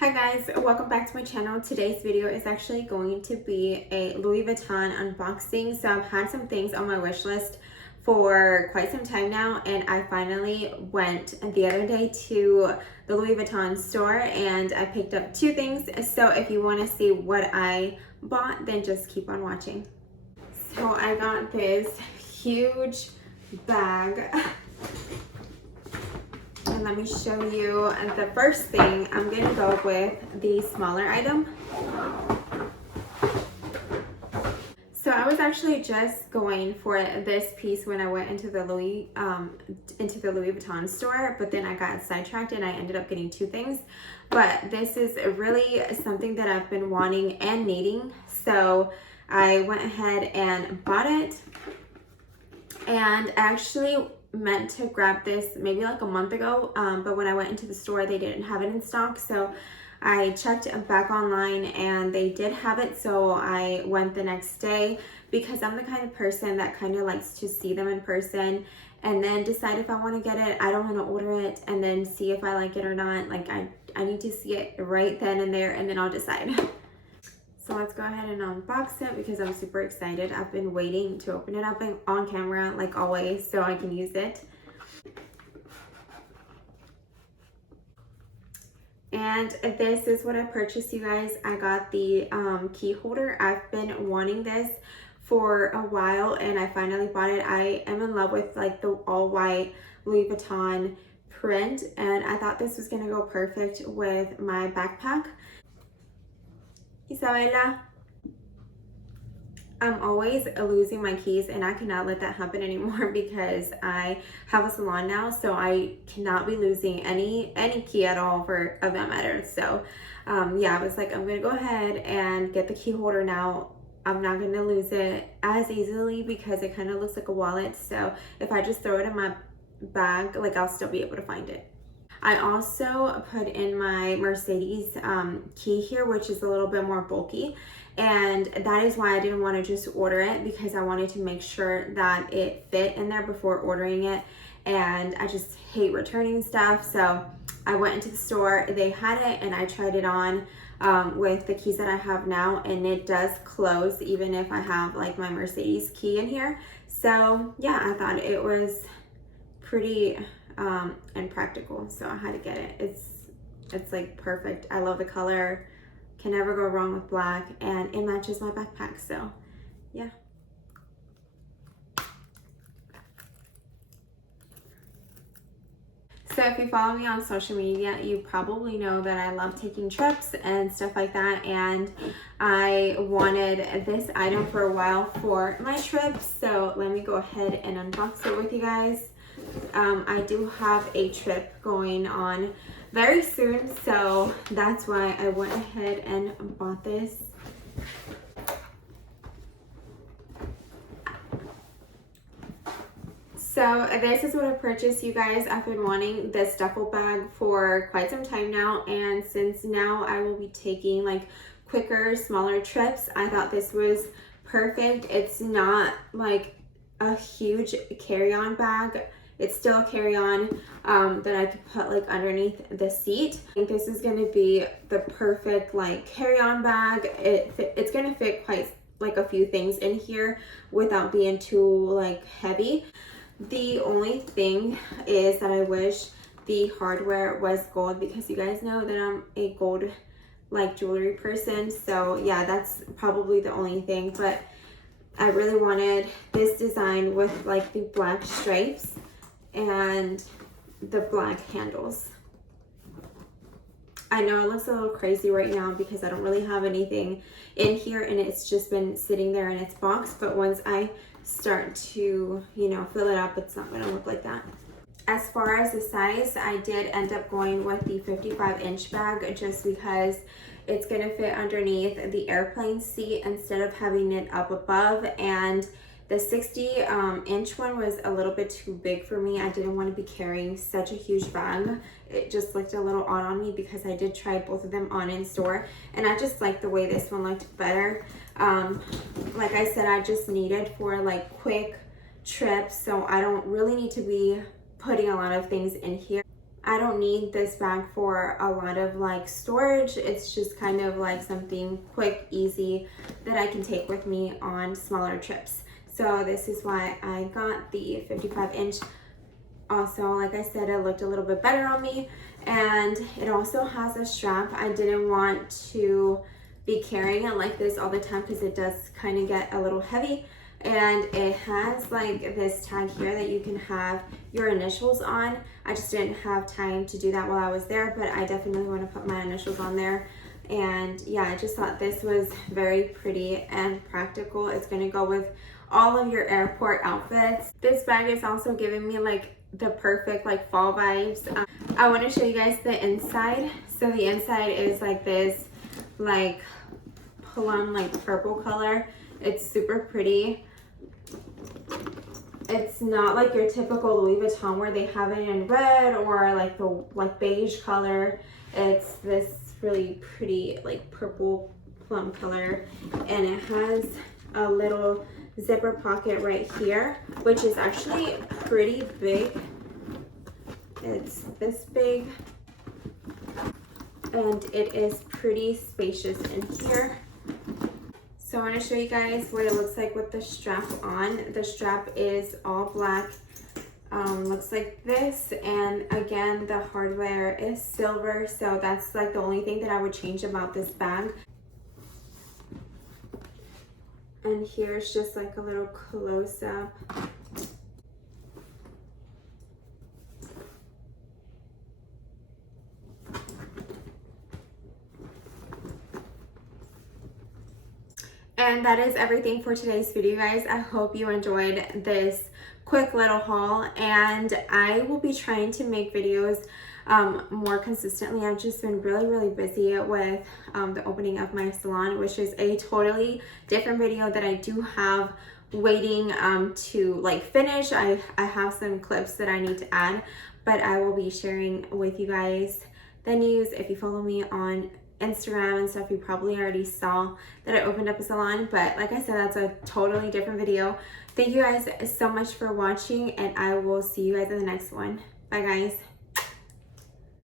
Hi guys, welcome back to my channel. Today's video is actually going to be a Louis Vuitton unboxing. So I've had some things on my wish list for quite some time now, and I finally went the other day to the Louis Vuitton store and I picked up two things. So if you want to see what I bought, then just keep on watching. So I got this huge bag. And let me show you the first thing. I'm gonna go with the smaller item. So I was actually just going for this piece when I went into the Louis Vuitton store, but then I got sidetracked and I ended up getting two things. But this is really something that I've been wanting and needing, so I went ahead and bought it. And actually meant to grab this maybe like a month ago, but when I went into the store they didn't have it in stock, so I checked back online and they did have it. So I went the next day because I'm the kind of person that kind of likes to see them in person and then decide if I want to get it. I don't want to order it and then see if I like it or not. Like I need to see it right then and there, and then I'll decide. So let's go ahead and unbox it because I'm super excited. I've been waiting to open it up on camera like always so I can use it. And this is what I purchased, you guys. I got the key holder. I've been wanting this for a while and I finally bought it. I am in love with like the all white Louis Vuitton print, and I thought this was gonna go perfect with my backpack. Isabella, I'm always losing my keys and I cannot let that happen anymore because I have a salon now, so I cannot be losing any key at all for that matter. So yeah, I was like, I'm gonna go ahead and get the key holder now. I'm not gonna lose it as easily because it kind of looks like a wallet, so if I just throw it in my bag, like I'll still be able to find it. I also put in my Mercedes key here, which is a little bit more bulky, and that is why I didn't want to just order it, because I wanted to make sure that it fit in there before ordering it, and I just hate returning stuff. So I went into the store, they had it, and I tried it on with the keys that I have now, and it does close even if I have like my Mercedes key in here. So yeah, I thought it was pretty and practical, so I had to get it. It's like perfect. I love the color, can never go wrong with black, and it matches my backpack, so yeah. So if you follow me on social media, you probably know that I love taking trips and stuff like that, and I wanted this item for a while for my trip, so let me go ahead and unbox it with you guys. I do have a trip going on very soon, so that's why I went ahead and bought this. So this is what I purchased, you guys. I've been wanting this duffel bag for quite some time now, and since now I will be taking like quicker, smaller trips, I thought this was perfect. It's not like a huge carry-on bag. It's still a carry-on that I could put like underneath the seat. I think this is gonna be the perfect like carry-on bag. It's gonna fit quite like a few things in here without being too like heavy. The only thing is that I wish the hardware was gold, because you guys know that I'm a gold like jewelry person. So yeah, that's probably the only thing, but I really wanted this design with like the black stripes and the black handles. I know it looks a little crazy right now because I don't really have anything in here and it's just been sitting there in its box, but once I start to, you know, fill it up, it's not gonna look like that. As far as the size, I did end up going with the 55-inch bag just because it's gonna fit underneath the airplane seat instead of having it up above, and the 60-inch one was a little bit too big for me. I didn't want to be carrying such a huge bag. It just looked a little odd on me because I did try both of them on in store, and I just liked the way this one looked better. Like I said, I just needed for like quick trips, so I don't really need to be putting a lot of things in here. I don't need this bag for a lot of like storage. It's just kind of like something quick, easy that I can take with me on smaller trips. So this is why I got the 55-inch. Also, like I said, it looked a little bit better on me, and it also has a strap. I didn't want to be carrying it like this all the time because it does kind of get a little heavy. And it has like this tag here that you can have your initials on. I just didn't have time to do that while I was there, but I definitely want to put my initials on there. And yeah, I just thought this was very pretty and practical. It's going to go with all of your airport outfits. This bag is also giving me like the perfect like fall vibes. I want to show you guys the inside. So the inside is like this like plum like purple color. It's super pretty. It's not like your typical Louis Vuitton where they have it in red or like the beige color. It's this really pretty like purple plum color, and it has a little zipper pocket right here, which is actually pretty big. It's this big, and it is pretty spacious in here. So I want to show you guys what it looks like with the strap on. The strap is all black, looks like this, and again the hardware is silver, so that's like the only thing that I would change about this bag. And here's just like a little close-up. And that is everything for today's video, guys. I hope you enjoyed this quick little haul, and I will be trying to make videos more consistently. I've just been really busy with the opening of my salon, which is a totally different video that I do have waiting to like finish. I have some clips that I need to add, but I will be sharing with you guys the news. If you follow me on Instagram and stuff, you probably already saw that I opened up a salon, but like I said, that's a totally different video. Thank you guys so much for watching, and I will see you guys in the next one. Bye guys.